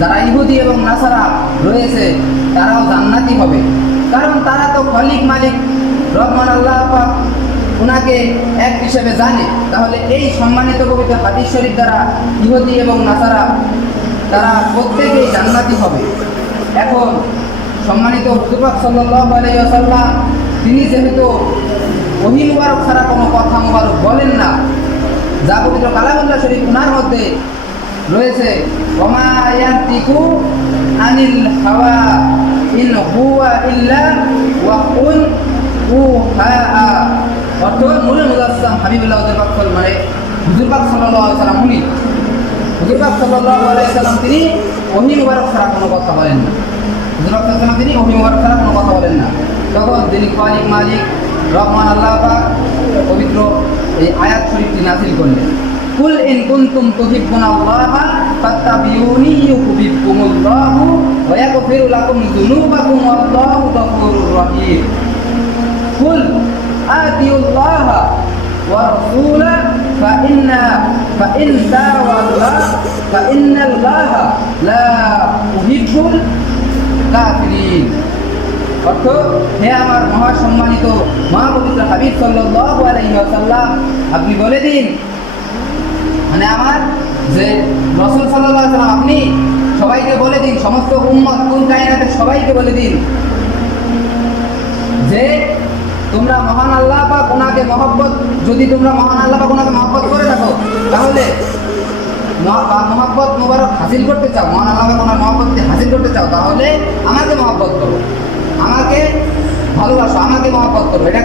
যারা ইহুদি এবং নাসারা রয়েছে তারাও জান্নাতি হবে, কারণ তারা তো খলিক মালিক রহমান আল্লাহ পাক ওনাকে এক হিসেবে জানে। তাহলে এই সম্মানিত পবিত্র হাদিস শরীফ দ্বারা ইহুদি এবং নাসারা তারা প্রত্যেকেই জান্নাতি হবে। এখন সম্মানিত হুজুর পাক সাল্লাল্লাহু আলাইহি ওয়াসাল্লাম তিনি যেহেতু ওহী মুবারক ছাড়া কোনো কথা মুবারক বলেন না, যা পবিত্র কালামুল্লাহ শরীফ ওনার মধ্যে রয়েছে, ওমা ইয়ানতিকু আনিল হাওয়া ইন হুয়া ইল্লা ওয়াহুন উহা, অর্থ নূরে মুজাসসাম হাবিবুল্লাহ মানে হুজুর পাক সাল্লাল্লাহু আলাইহি ওয়াসাল্লাম উনি হুজুর পাক সাল্লাল্লাহু আলাইহি ওয়াসাল্লাম তিনি ওহী মুবারক ছাড়া কোনো কথা বলেন না। হুজুর পাক সাল্লাল্লাহু আলাইহি ওয়াসাল্লাম তিনি ওহী মুবারক ছাড়া কোনো কথা বলেন না। তখন তিনি খালিক মালিক রহমান আল্লাহ পাক পবিত্র এই আয়াত শরীফটি নাযিল করলেন, কুল ইন কুনতুম তুহিব্বুনাল্লাহা ফাত্তাবিউনি ইউহিব্বুকুমুল্লাহু ওয়া ইয়াগফিরু লাকুম যুনুবাকুম ওয়াল্লাহু গফুরুর রহিম। কুল আতিউল্লাহা ওয়া রাসূলা ফাইন তাওয়াল্লাহ ফাইন্নাল্লাহা লা ইউহিব্বুল কাফিরিন। অর্থ, হে আমার মহাসম্মানিত মহাপবিত্র হাবিব সাল্লাল্লাহু আলাইহি ওয়াসাল্লাম, আপনি বলে দিন, মানে আমার যে রাসূল সাল্লাল্লাহু আলাইহি ওয়াসাল্লাম আপনি সবাইকে বলে দিন, সমস্ত উম্মত কুল কায়নাতের সবাইকে বলে দিন যে তোমরা মহান আল্লাহ পাক ওনাকে মহব্বত, যদি তোমরা মহান আল্লাহ পাক ওনাকে মহব্বত করে থাকো, তাহলে মহব্বত মুবারক হাসিল করতে চাও, মহান আল্লাহ পাক ওনার মহব্বতকে হাসিল করতে চাও, তাহলে আমাকে মহব্বত করো, আমাকে ভালোবাসো, আমাকে মহব্বত করো। এটা